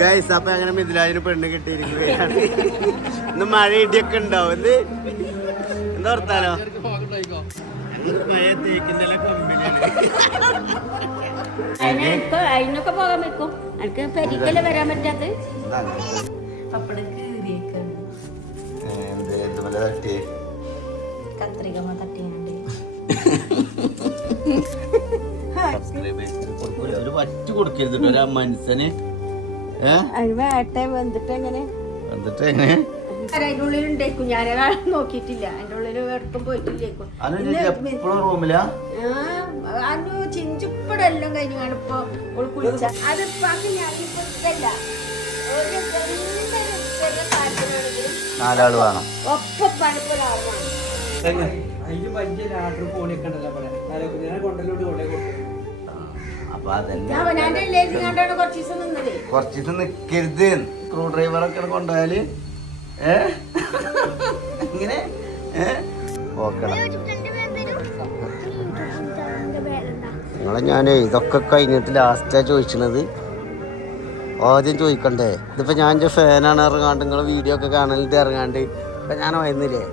Guys അപ്പൊ അങ്ങനെ മിഥിലാജിന് പെണ്ണ് കിട്ടിയിരിക്കുകയാണ്. ഇന്ന് മഴ ഇടിയൊക്കെ ഉണ്ടാവും. എന്ത് എന്താ വർത്താനോ? പഴയ തേക്കിന്റെ അതിനൊക്കെ പോകാൻ വെക്കും. എനിക്ക് പെരിക്കല്ലേ വരാൻ പറ്റാത്ത കത്രിക തട്ടിയുണ്ട്. ഒരു പറ്റു കൊടുക്കരുത് ഒരു മനസ്സിന്. വേട്ടെ വന്നിട്ട് എങ്ങനെ അതിന്റെ ഉള്ളിലുണ്ടേക്കും. ഞാനതാ നോക്കിയിട്ടില്ല. അതിന്റെ ഉള്ളിൽ എടുക്കും പോയിട്ടില്ലേക്കും. റൂമിലാ ചിഞ്ചുപ്പടെല്ലാം കഴിഞ്ഞു കാണിപ്പോ കുളിച്ച അത് ഞാനിപ്പോ ഇതല്ല നാലാള് വേണം. ഒപ്പം പണിപ്പൊരാളാണ്. അപ്പൊ അതന്നെ കുറച്ച് ദിവസം നിന്നത്. കുറച്ച് ദിവസം നിക്കരുത്. സ്ക്രൂ ഡ്രൈവറൊക്കെ കൊണ്ടുപോയാല് ഇങ്ങനെ നിങ്ങളെ ഞാനേ ഇതൊക്കെ കഴിഞ്ഞിട്ട് ലാസ്റ്റാ ചോദിച്ചത്. ആദ്യം ചോദിക്കണ്ടേ? ഇതിപ്പോ ഞാൻ ഫാനാണ് ഇറങ്ങാണ്ട് നിങ്ങളെ വീഡിയോ ഒക്കെ കാണലിട്ട് ഇറങ്ങാണ്ട് ഇപ്പൊ ഞാൻ വരുന്നില്ലേ